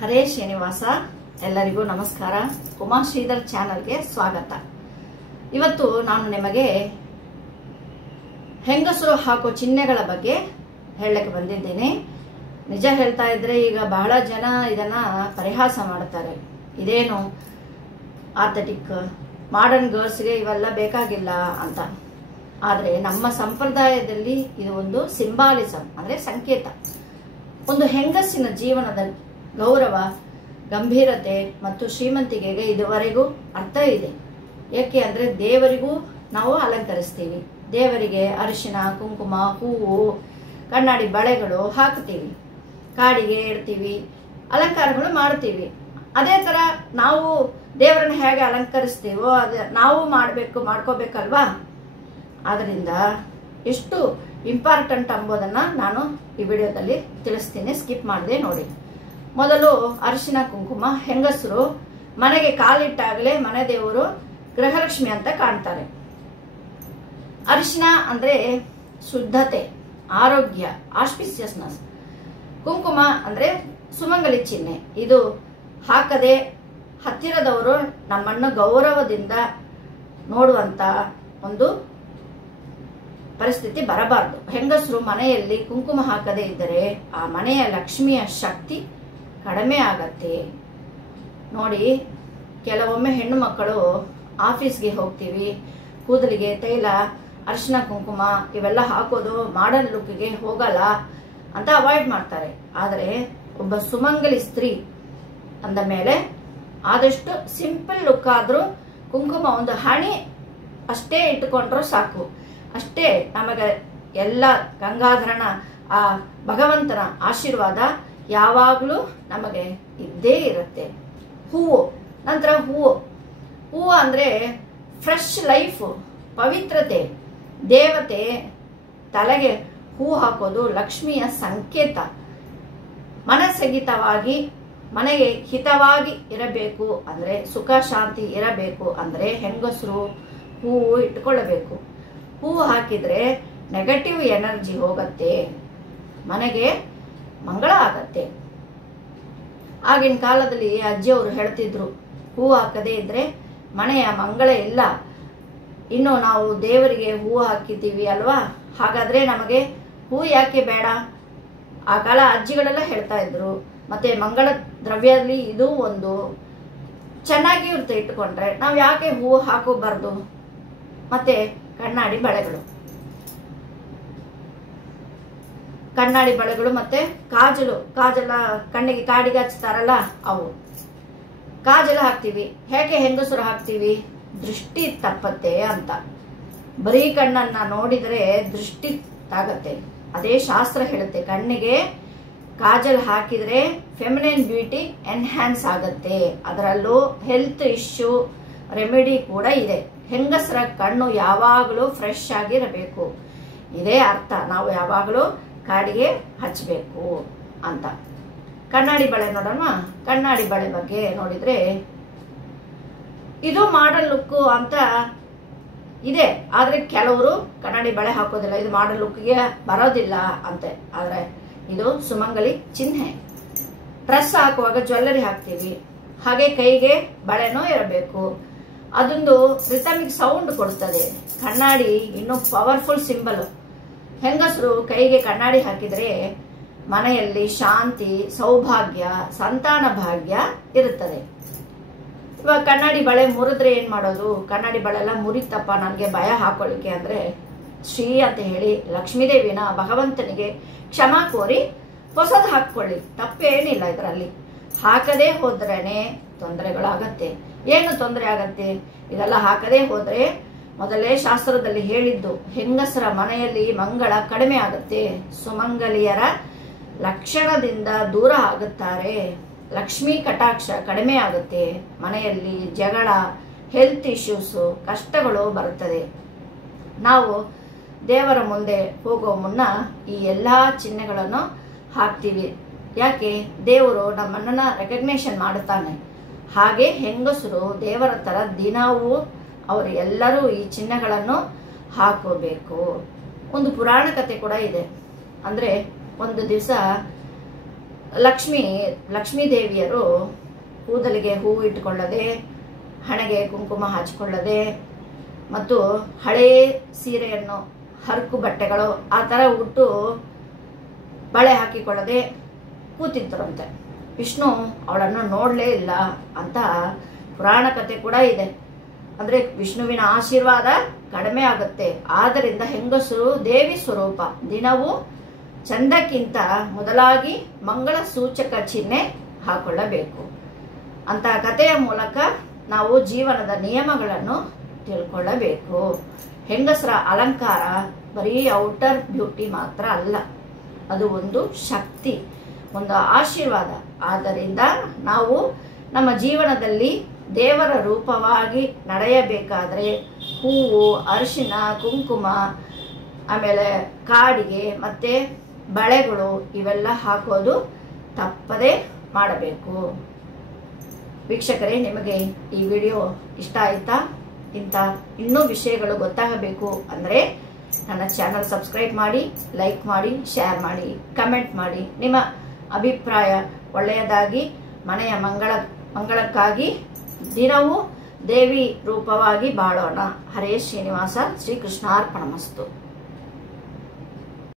ಹರೇ ಶ್ರೀನಿವಾಸ. ಎಲ್ಲರಿಗೂ ನಮಸ್ಕಾರ. ಉಮಾ ಶ್ರೀಧರ್ ಚಾನಲ್ಗೆ ಸ್ವಾಗತ. ಇವತ್ತು ನಾನು ನಿಮಗೆ ಹೆಂಗಸರು ಹಾಕೋ ಚಿಹ್ನೆಗಳ ಬಗ್ಗೆ ಹೇಳಕ್ಕೆ ಬಂದಿದ್ದೇನೆ. ನಿಜ ಹೇಳ್ತಾ ಇದ್ರೆ ಈಗ ಬಹಳ ಜನ ಇದನ್ನ ಪರಿಹಾಸ ಮಾಡ್ತಾರೆ. ಇದೇನು ಆರ್ಥೆಟಿಕ್ ಮಾಡರ್ನ್ ಗರ್ಲ್ಸ್ಗೆ ಇವೆಲ್ಲ ಬೇಕಾಗಿಲ್ಲ ಅಂತ. ಆದ್ರೆ ನಮ್ಮ ಸಂಪ್ರದಾಯದಲ್ಲಿ ಇದು ಒಂದು ಸಿಂಬಾಲಿಸಂ, ಅಂದ್ರೆ ಸಂಕೇತ. ಒಂದು ಹೆಂಗಸಿನ ಜೀವನದ ಗೌರವ, ಗಂಭೀರತೆ ಮತ್ತು ಶ್ರೀಮಂತಿಕೆಗೆ ಇದುವರೆಗೂ ಅರ್ಥ ಇದೆ. ಏಕೆ ಅಂದ್ರೆ ದೇವರಿಗೂ ನಾವು ಅಲಂಕರಿಸ್ತೀವಿ. ದೇವರಿಗೆ ಅರಿಶಿನ, ಕುಂಕುಮ, ಹೂವು, ಕಣ್ಣಾಡಿ ಬಳೆಗಳು ಹಾಕ್ತೀವಿ, ಕಾಡಿಗೆ ಇಡ್ತೀವಿ, ಅಲಂಕಾರಗಳು ಮಾಡ್ತೀವಿ. ಅದೇ ತರ ನಾವು ದೇವರನ್ನ ಹೇಗೆ ಅಲಂಕರಿಸ್ತೀವೋ ಅದೇ ನಾವು ಮಾಡ್ಕೋಬೇಕಲ್ವಾ. ಆದ್ರಿಂದ ಎಷ್ಟು ಇಂಪಾರ್ಟೆಂಟ್ ಎಂಬುದನ್ನ ನಾನು ಈ ವಿಡಿಯೋದಲ್ಲಿ ತಿಳಿಸ್ತೀನಿ. ಸ್ಕಿಪ್ ಮಾಡದೆ ನೋಡಿ. ಮೊದಲು ಅರಿಶಿನ ಕುಂಕುಮ. ಹೆಂಗಸರು ಮನೆಗೆ ಕಾಲಿಟ್ಟಾಗಲೇ ಮನೆ ದೇವರು ಗೃಹಲಕ್ಷ್ಮಿ ಅಂತ ಕಾಣ್ತಾರೆ. ಅರಿಶಿನ ಅಂದ್ರೆ ಶುದ್ಧತೆ, ಆರೋಗ್ಯ, ಆಸ್ಪಿಸಿಯಸ್ನೆಸ್. ಕುಂಕುಮ ಅಂದ್ರೆ ಸುಮಂಗಲಿ ಚಿಹ್ನೆ. ಇದು ಹಾಕದೆ ಹತ್ತಿರದವರು ನಮ್ಮನ್ನು ಗೌರವದಿಂದ ನೋಡುವಂತ ಒಂದು ಪರಿಸ್ಥಿತಿ ಬರಬಾರದು. ಹೆಂಗಸರು ಮನೆಯಲ್ಲಿ ಕುಂಕುಮ ಹಾಕದೇ ಇದ್ದರೆ ಆ ಮನೆಯ ಲಕ್ಷ್ಮಿಯ ಶಕ್ತಿ ಕಡಿಮೆ ಆಗತ್ತೆ. ನೋಡಿ, ಕೆಲವೊಮ್ಮೆ ಹೆಣ್ಣು ಮಕ್ಕಳು ಆಫೀಸ್ಗೆ ಹೋಗ್ತೀವಿ, ಕೂದಲಿಗೆ ತೈಲ, ಅರಿಶಿನ ಕುಂಕುಮ ಇವೆಲ್ಲ ಹಾಕೋದು ಮಾಡರ್ನ್ ಲುಕ್ಗೆ ಹೋಗಲ್ಲ ಅಂತ ಅವಾಯ್ಡ್ ಮಾಡ್ತಾರೆ. ಆದರೆ ಒಬ್ಬ ಸುಮಂಗಲಿ ಸ್ತ್ರೀ ಅಂದ ಮೇಲೆ ಆದಷ್ಟು ಸಿಂಪಲ್ ಲುಕ್ ಆದ್ರೂ ಕುಂಕುಮ ಒಂದು ಹಣಿ ಅಷ್ಟೇ ಇಟ್ಟುಕೊಂಡ್ರು ಸಾಕು. ಅಷ್ಟೇ ನಮಗೆ ಎಲ್ಲ ಗಂಗಾಧರನ ಆ ಭಗವಂತನ ಆಶೀರ್ವಾದ ಯಾವಾಗಲೂ ನಮಗೆ ಇದ್ದೇ ಇರುತ್ತೆ. ಹೂವು. ನಂತರ ಹೂವು ಅಂದ್ರೆ ಫ್ರೆಶ್ ಲೈಫ್, ಪವಿತ್ರತೆ, ದೇವತೆ ತಲೆಗೆ ಹೂ ಹಾಕೋದು ಲಕ್ಷ್ಮಿಯ ಸಂಕೇತ. ಮನಸ್ಸಂಗಿತವಾಗಿ ಮನೆಗೆ ಹಿತವಾಗಿ ಇರಬೇಕು ಅಂದ್ರೆ, ಸುಖ ಶಾಂತಿ ಇರಬೇಕು ಅಂದ್ರೆ ಹೆಂಗಸರು ಹೂವು ಇಟ್ಕೊಳ್ಳಬೇಕು. ಹೂವು ಹಾಕಿದ್ರೆ ನೆಗೆಟಿವ್ ಎನರ್ಜಿ ಹೋಗತ್ತೆ, ಮನೆಗೆ ಮಂಗಳ ಆಗತ್ತೆ. ಆಗಿನ ಕಾಲದಲ್ಲಿ ಅಜ್ಜಿಯವರು ಹೇಳ್ತಿದ್ರು, ಹೂವು ಹಾಕದೇ ಇದ್ರೆ ಮನೆಯ ಮಂಗಳ ಇಲ್ಲ. ಇನ್ನು ನಾವು ದೇವರಿಗೆ ಹೂವು ಹಾಕಿದ್ದೀವಿ ಅಲ್ವಾ, ಹಾಗಾದ್ರೆ ನಮಗೆ ಹೂ ಯಾಕೆ ಬೇಡ? ಆ ಕಾಲ ಅಜ್ಜಿಗಳೆಲ್ಲ ಹೇಳ್ತಾ ಇದ್ರು. ಮತ್ತೆ ಮಂಗಳ ದ್ರವ್ಯದಲ್ಲಿ ಇದು ಒಂದು ಚೆನ್ನಾಗಿ ಇರುತ್ತೆ ಇಟ್ಟುಕೊಂಡ್ರೆ, ನಾವು ಯಾಕೆ ಹೂವು ಹಾಕೋಬಾರ್ದು? ಮತ್ತೆ ಕಣ್ಣಾಡಿ ಬಳೆಗಳು ಮತ್ತೆ ಕಾಜಲ ಕಣ್ಣಿಗೆ ಕಾಡಿಗೆ ಹಚ್ತಾರಲ್ಲ ಅವು. ಕಾಜಲ ಹಾಕ್ತಿವಿ. ಹೇಗೆ ಹೆಂಗಸರು ಹಾಕ್ತಿವಿ? ದೃಷ್ಟಿ ತಪ್ಪತ್ತೆ ಅಂತ. ಬರೀ ಕಣ್ಣನ್ನ ನೋಡಿದ್ರೆ ದೃಷ್ಟಿ ತಾಗತ್ತೆ. ಅದೇ ಶಾಸ್ತ್ರ ಹೇಳುತ್ತೆ, ಕಣ್ಣಿಗೆ ಕಾಜಲ್ ಹಾಕಿದ್ರೆ ಫೆಮಿನೈನ್ ಬ್ಯೂಟಿ ಎನ್ಹ್ಯಾನ್ಸ್ ಆಗತ್ತೆ. ಅದರಲ್ಲೂ ಹೆಲ್ತ್ ಇಶ್ಯೂ ರೆಮಿಡಿ ಕೂಡ ಇದೆ. ಹೆಂಗಸರ ಕಣ್ಣು ಯಾವಾಗಲೂ ಫ್ರೆಶ್ ಆಗಿರಬೇಕು. ಇದೇ ಅರ್ಥ, ನಾವು ಯಾವಾಗಲೂ ಕಾಡಿಗೆ ಹಚ್ಚಬೇಕು ಅಂತ. ಕಣ್ಣಾಡಿ ಬಳೆ ನೋಡೋಣ. ಕಣ್ಣಾಡಿ ಬಳೆ ಬಗ್ಗೆ ನೋಡಿದ್ರೆ ಇದು ಮಾಡರ್ನ್ ಲುಕ್ ಅಂತ ಇದೆ. ಆದ್ರೆ ಕೆಲವರು ಕಣ್ಣಾಡಿ ಬಳೆ ಹಾಕೋದಿಲ್ಲ, ಇದು ಮಾಡರ್ನ್ ಲುಕ್ಗೆ ಬರೋದಿಲ್ಲ ಅಂತೆ. ಆದ್ರೆ ಇದು ಸುಮಂಗಲಿ ಚಿಹ್ನೆ. ಡ್ರೆಸ್ ಹಾಕುವಾಗ ಜ್ಯುವೆಲ್ಲರಿ ಹಾಕ್ತೀವಿ, ಹಾಗೆ ಕೈಗೆ ಬಳೆನೂ ಇರಬೇಕು. ಅದೊಂದು ರಿಥಮಿಕ್ ಸೌಂಡ್ ಕೊಡ್ತದೆ. ಕಣ್ಣಾಡಿ ಇನ್ನು ಪವರ್ಫುಲ್ ಸಿಂಬಲ್. ಹೆಂಗಸರು ಕೈಗೆ ಕಣ್ಣಾಡಿ ಹಾಕಿದ್ರೆ ಮನೆಯಲ್ಲಿ ಶಾಂತಿ, ಸೌಭಾಗ್ಯ, ಸಂತಾನ ಭಾಗ್ಯ ಇರುತ್ತದೆ. ಇವಾಗ ಕಣ್ಣಾಡಿ ಬಳೆ ಮುರಿದ್ರೆ ಏನ್ ಮಾಡೋದು? ಕಣ್ಣಾಡಿ ಬಳೆ ಎಲ್ಲ ಮುರಿತಪ್ಪ, ನನಗೆ ಭಯ ಹಾಕೊಳ್ಳಿಕ್ಕೆ ಅಂದ್ರೆ ಶ್ರೀ ಅಂತ ಹೇಳಿ ಲಕ್ಷ್ಮೀದೇವಿನ ಭಗವಂತನಿಗೆ ಕ್ಷಮಾ ಕೋರಿ ಹೊಸದು ಹಾಕೊಳ್ಳಿ, ತಪ್ಪೇನಿಲ್ಲ ಇದರಲ್ಲಿ. ಹಾಕದೇ ಹೋದ್ರೇನೆ ತೊಂದರೆಗಳಾಗತ್ತೆ. ಏನು ತೊಂದರೆ ಆಗತ್ತೆ? ಇದೆಲ್ಲ ಹಾಕದೇ ಹೋದ್ರೆ ಮೊದಲೇ ಶಾಸ್ತ್ರದಲ್ಲಿ ಹೇಳಿದ್ದು, ಹೆಂಗಸರ ಮನೆಯಲ್ಲಿ ಮಂಗಳ ಕಡಿಮೆ ಆಗುತ್ತೆ, ಸುಮಂಗಲಿಯರ ಲಕ್ಷಣದಿಂದ ದೂರ ಆಗುತ್ತಾರೆ, ಲಕ್ಷ್ಮೀ ಕಟಾಕ್ಷ ಕಡಿಮೆ ಆಗುತ್ತೆ, ಮನೆಯಲ್ಲಿ ಜಗಳ, ಹೆಲ್ತ್ ಇಶ್ಯೂಸ್, ಕಷ್ಟಗಳು ಬರುತ್ತದೆ. ನಾವು ದೇವರ ಮುಂದೆ ಹೋಗೋ ಮುನ್ನ ಈ ಎಲ್ಲಾ ಚಿಹ್ನೆಗಳನ್ನು ಹಾಕ್ತೀವಿ. ಯಾಕೆ? ದೇವರು ನಮ್ಮನ್ನ ರೆಕಗ್ನೇಷನ್ ಮಾಡುತ್ತಾನೆ. ಹಾಗೆ ಹೆಂಗಸರು ದೇವರ ತರ ದಿನವೂ ಅವರು ಎಲ್ಲರೂ ಈ ಚಿಹ್ನೆಗಳನ್ನು ಹಾಕೋಬೇಕು. ಒಂದು ಪುರಾಣ ಕಥೆ ಕೂಡ ಇದೆ. ಅಂದ್ರೆ ಒಂದು ದಿವಸ ಲಕ್ಷ್ಮೀ ದೇವಿಯರು ಕೂದಲಿಗೆ ಹೂವು ಇಟ್ಟುಕೊಳ್ಳದೆ, ಹಣೆಗೆ ಕುಂಕುಮ ಹಚ್ಕೊಳ್ಳದೆ ಮತ್ತು ಹಳೇ ಸೀರೆಯನ್ನು, ಹರಕು ಬಟ್ಟೆಗಳು ಆ ಥರ ಉಟ್ಟು ಬಳೆ ಹಾಕಿಕೊಳ್ಳದೆ ಕೂತಿದ್ದರಂತೆ. ವಿಷ್ಣು ಅವಳನ್ನು ನೋಡಲೇ ಇಲ್ಲ ಅಂತ ಪುರಾಣ ಕಥೆ ಕೂಡ ಇದೆ. ಅಂದರೆ ವಿಷ್ಣುವಿನ ಆಶೀರ್ವಾದ ಕಡಿಮೆ ಆಗುತ್ತೆ. ಆದ್ದರಿಂದ ಹೆಂಗಸರು ದೇವಿ ಸ್ವರೂಪ, ದಿನವೂ ಚಂದಕ್ಕಿಂತ ಮೊದಲಾಗಿ ಮಂಗಳ ಸೂಚಕ ಚಿಹ್ನೆ ಹಾಕೊಳ್ಳಬೇಕು ಅಂತ ಕಥೆಯ ಮೂಲಕ ನಾವು ಜೀವನದ ನಿಯಮಗಳನ್ನು ತಿಳ್ಕೊಳ್ಳಬೇಕು. ಹೆಂಗಸರ ಅಲಂಕಾರ ಬರೀ ಔಟರ್ ಬ್ಯೂಟಿ ಮಾತ್ರ ಅಲ್ಲ, ಅದು ಒಂದು ಶಕ್ತಿ, ಒಂದು ಆಶೀರ್ವಾದ. ಆದ್ದರಿಂದ ನಾವು ನಮ್ಮ ಜೀವನದಲ್ಲಿ ದೇವರ ರೂಪವಾಗಿ ನಡೆಯಬೇಕಾದ್ರೆ ಹೂವು, ಅರಿಶಿನ, ಕುಂಕುಮ, ಆಮೇಲೆ ಕಾಡಿಗೆ ಮತ್ತೆ ಬಳೆಗಳು ಇವೆಲ್ಲ ಹಾಕೋದು ತಪ್ಪದೇ ಮಾಡಬೇಕು. ವೀಕ್ಷಕರೇ, ನಿಮಗೆ ಈ ವಿಡಿಯೋ ಇಷ್ಟ ಆಯ್ತಾ? ಇಂಥ ಇನ್ನೂ ವಿಷಯಗಳು ಗೊತ್ತಾಗಬೇಕು ಅಂದರೆ ನನ್ನ ಚಾನಲ್ ಸಬ್ಸ್ಕ್ರೈಬ್ ಮಾಡಿ, ಲೈಕ್ ಮಾಡಿ, ಶೇರ್ ಮಾಡಿ, ಕಮೆಂಟ್ ಮಾಡಿ. ನಿಮ್ಮ ಅಭಿಪ್ರಾಯ ಒಳ್ಳೆಯದಾಗಿ ಮನೆಯ ಮಂಗಳಕ್ಕಾಗಿ ದಿನವೂ ದೇವಿ ರೂಪವಾಗಿ ಬಾಳೋಣ. ಹರೇ ಶ್ರೀನಿವಾಸ. ಶ್ರೀಕೃಷ್ಣಾರ್ಪಣಮಸ್ತು.